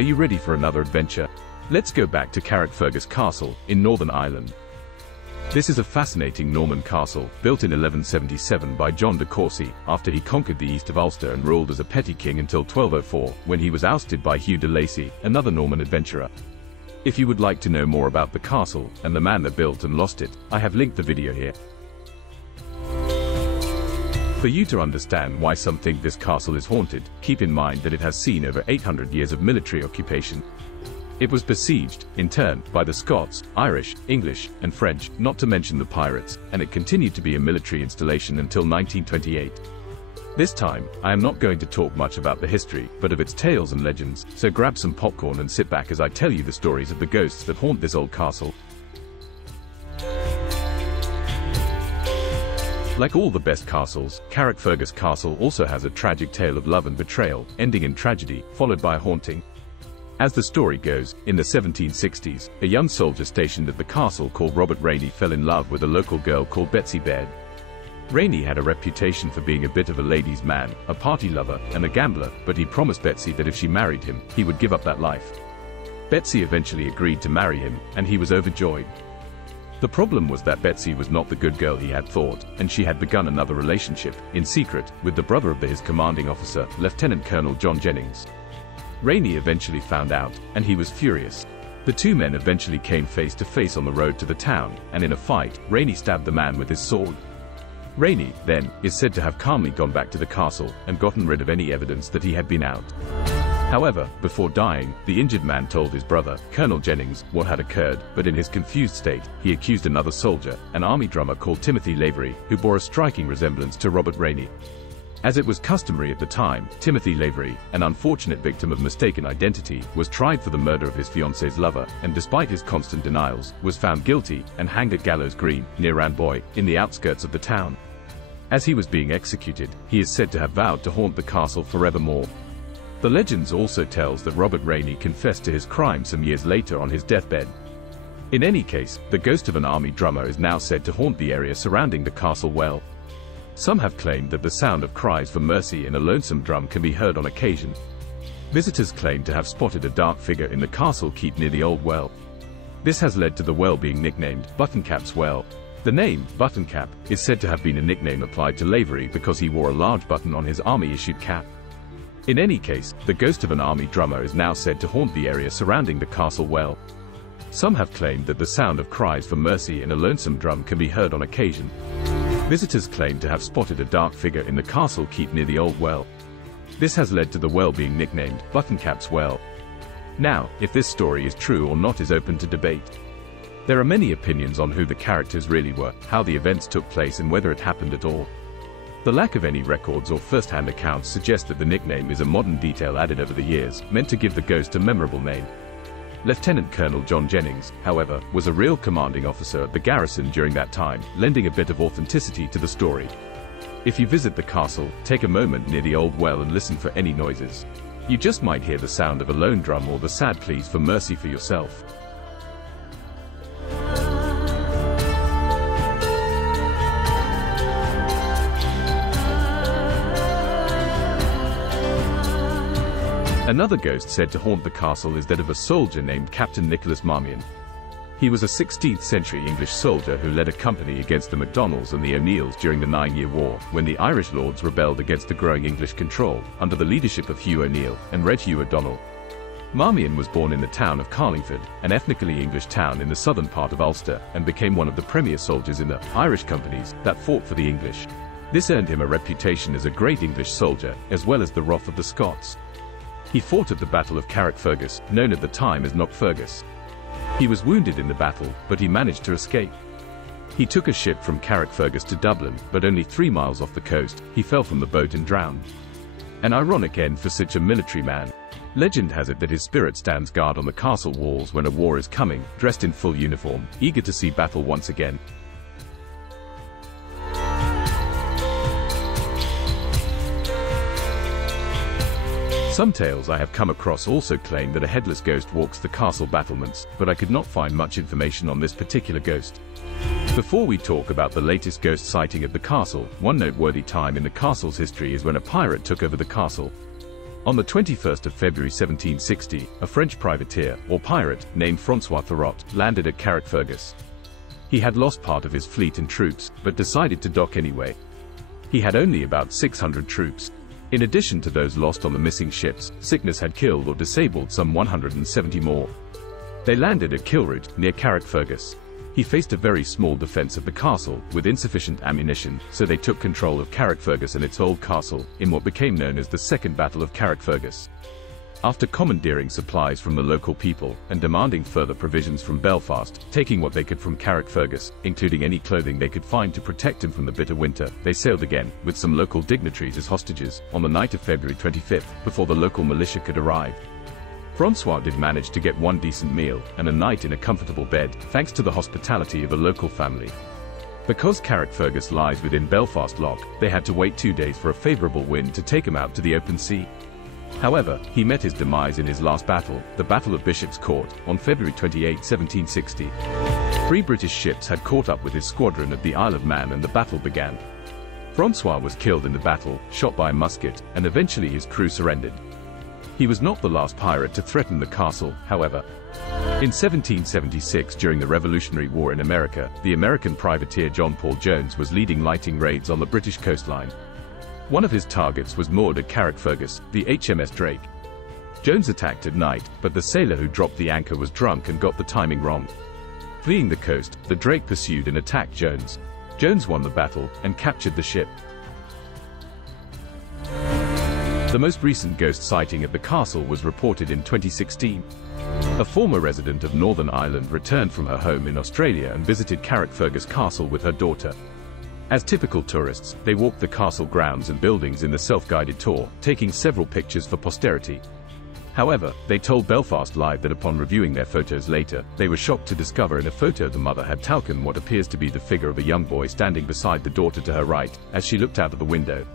Are you ready for another adventure? Let's go back to Carrickfergus Castle, in Northern Ireland. This is a fascinating Norman castle, built in 1177 by John de Courcy, after he conquered the east of Ulster and ruled as a petty king until 1204, when he was ousted by Hugh de Lacy, another Norman adventurer. If you would like to know more about the castle, and the man that built and lost it, I have linked the video here. For you to understand why some think this castle is haunted, keep in mind that it has seen over 800 years of military occupation. It was besieged, in turn, by the Scots, Irish, English, and French, not to mention the pirates, and it continued to be a military installation until 1928. This time, I am not going to talk much about the history, but of its tales and legends, so grab some popcorn and sit back as I tell you the stories of the ghosts that haunt this old castle. Like all the best castles, Carrickfergus Castle also has a tragic tale of love and betrayal, ending in tragedy, followed by a haunting. As the story goes, in the 1760s, a young soldier stationed at the castle called Robert Rainey fell in love with a local girl called Betsy Baird. Rainey had a reputation for being a bit of a ladies' man, a party lover, and a gambler, but he promised Betsy that if she married him, he would give up that life. Betsy eventually agreed to marry him, and he was overjoyed. The problem was that Betsy was not the good girl he had thought, and she had begun another relationship, in secret, with the brother of his commanding officer, Lieutenant Colonel John Jennings. Rainey eventually found out, and he was furious. The two men eventually came face to face on the road to the town, and in a fight, Rainey stabbed the man with his sword. Rainey, then, is said to have calmly gone back to the castle, and gotten rid of any evidence that he had been out. However, before dying, the injured man told his brother, Colonel Jennings, what had occurred, but in his confused state, he accused another soldier, an army drummer called Timothy Lavery, who bore a striking resemblance to Robert Rainey. As it was customary at the time, Timothy Lavery, an unfortunate victim of mistaken identity, was tried for the murder of his fiancée's lover, and despite his constant denials, was found guilty, and hanged at Gallows Green, near Ranboy, in the outskirts of the town. As he was being executed, he is said to have vowed to haunt the castle forevermore. The legends also tells that Robert Rainey confessed to his crime some years later on his deathbed. In any case, the ghost of an army drummer is now said to haunt the area surrounding the castle well. Some have claimed that the sound of cries for mercy in a lonesome drum can be heard on occasion. Visitors claim to have spotted a dark figure in the castle keep near the old well. This has led to the well being nicknamed Buttoncap's Well. The name, Buttoncap, is said to have been a nickname applied to Lavery because he wore a large button on his army-issued cap. In any case, the ghost of an army drummer is now said to haunt the area surrounding the castle well. Some have claimed that the sound of cries for mercy in a lonesome drum can be heard on occasion. Visitors claim to have spotted a dark figure in the castle keep near the old well. This has led to the well being nicknamed Buttoncap's Well. Now, if this story is true or not is open to debate. There are many opinions on who the characters really were, how the events took place and whether it happened at all. The lack of any records or first-hand accounts suggest that the nickname is a modern detail added over the years, meant to give the ghost a memorable name. Lieutenant Colonel John Jennings, however, was a real commanding officer at the garrison during that time, lending a bit of authenticity to the story. If you visit the castle, take a moment near the old well and listen for any noises. You just might hear the sound of a lone drum or the sad pleas for mercy for yourself. Another ghost said to haunt the castle is that of a soldier named Captain Nicholas Marmion. He was a 16th century English soldier who led a company against the MacDonalds and the O'Neills during the 9-Year War, when the Irish lords rebelled against the growing English control, under the leadership of Hugh O'Neill and Red Hugh O'Donnell. Marmion was born in the town of Carlingford, an ethnically English town in the southern part of Ulster, and became one of the premier soldiers in the Irish companies that fought for the English. This earned him a reputation as a great English soldier, as well as the wrath of the Scots. He fought at the Battle of Carrickfergus, known at the time as Knockfergus. He was wounded in the battle, but he managed to escape. He took a ship from Carrickfergus to Dublin, but only 3 miles off the coast, he fell from the boat and drowned. An ironic end for such a military man. Legend has it that his spirit stands guard on the castle walls when a war is coming, dressed in full uniform, eager to see battle once again. Some tales I have come across also claim that a headless ghost walks the castle battlements, but I could not find much information on this particular ghost. Before we talk about the latest ghost sighting at the castle, one noteworthy time in the castle's history is when a pirate took over the castle. On the 21st of February 1760, a French privateer, or pirate, named François Thurot, landed at Carrickfergus. He had lost part of his fleet and troops, but decided to dock anyway. He had only about 600 troops. In addition to those lost on the missing ships, sickness had killed or disabled some 170 more. They landed at Kilroot, near Carrickfergus. He faced a very small defense of the castle, with insufficient ammunition, so they took control of Carrickfergus and its old castle, in what became known as the Second Battle of Carrickfergus. After commandeering supplies from the local people, and demanding further provisions from Belfast, taking what they could from Carrickfergus, including any clothing they could find to protect him from the bitter winter, they sailed again, with some local dignitaries as hostages, on the night of February 25th, before the local militia could arrive. François did manage to get one decent meal, and a night in a comfortable bed, thanks to the hospitality of a local family. Because Carrickfergus lies within Belfast Lough, they had to wait 2 days for a favourable wind to take him out to the open sea. However, he met his demise in his last battle, the Battle of Bishop's Court, on February 28, 1760. 3 British ships had caught up with his squadron at the Isle of Man and the battle began. François was killed in the battle, shot by a musket, and eventually his crew surrendered. He was not the last pirate to threaten the castle, however. In 1776, during the Revolutionary War in America, the American privateer John Paul Jones was leading lighting raids on the British coastline. One of his targets was moored at Carrickfergus, the HMS Drake. Jones attacked at night, but the sailor who dropped the anchor was drunk and got the timing wrong. Fleeing the coast, the Drake pursued and attacked Jones. Jones won the battle, and captured the ship. The most recent ghost sighting at the castle was reported in 2016. A former resident of Northern Ireland returned from her home in Australia and visited Carrickfergus Castle with her daughter. As typical tourists, they walked the castle grounds and buildings in the self-guided tour, taking several pictures for posterity. However, they told Belfast Live that upon reviewing their photos later, they were shocked to discover in a photo the mother had taken what appears to be the figure of a young boy standing beside the daughter to her right, as she looked out of the window.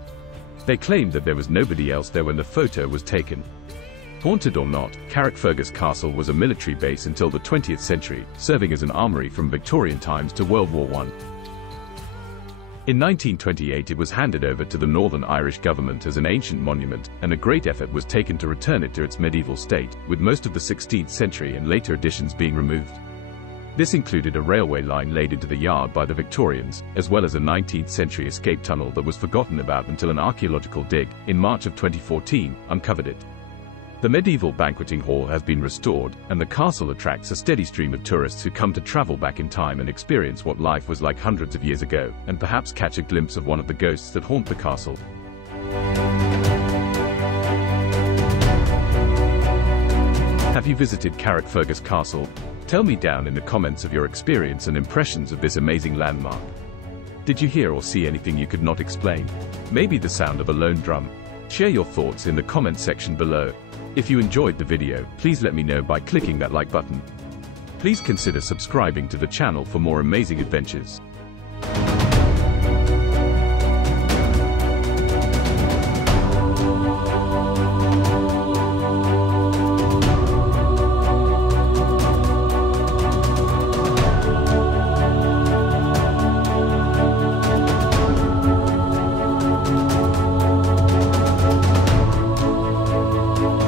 They claimed that there was nobody else there when the photo was taken. Haunted or not, Carrickfergus Castle was a military base until the 20th century, serving as an armory from Victorian times to World War I. In 1928 it was handed over to the Northern Irish government as an ancient monument, and a great effort was taken to return it to its medieval state, with most of the 16th century and later additions being removed. This included a railway line laid into the yard by the Victorians, as well as a 19th century escape tunnel that was forgotten about until an archaeological dig, in March of 2014, uncovered it. The medieval banqueting hall has been restored, and the castle attracts a steady stream of tourists who come to travel back in time and experience what life was like hundreds of years ago, and perhaps catch a glimpse of one of the ghosts that haunt the castle. Have you visited Carrickfergus Castle? Tell me down in the comments of your experience and impressions of this amazing landmark. Did you hear or see anything you could not explain? Maybe the sound of a lone drum? Share your thoughts in the comment section below. If you enjoyed the video, please let me know by clicking that like button. Please consider subscribing to the channel for more amazing adventures.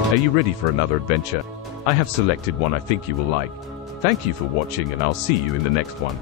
Are you ready for another adventure? I have selected one I think you will like. Thank you for watching and I'll see you in the next one.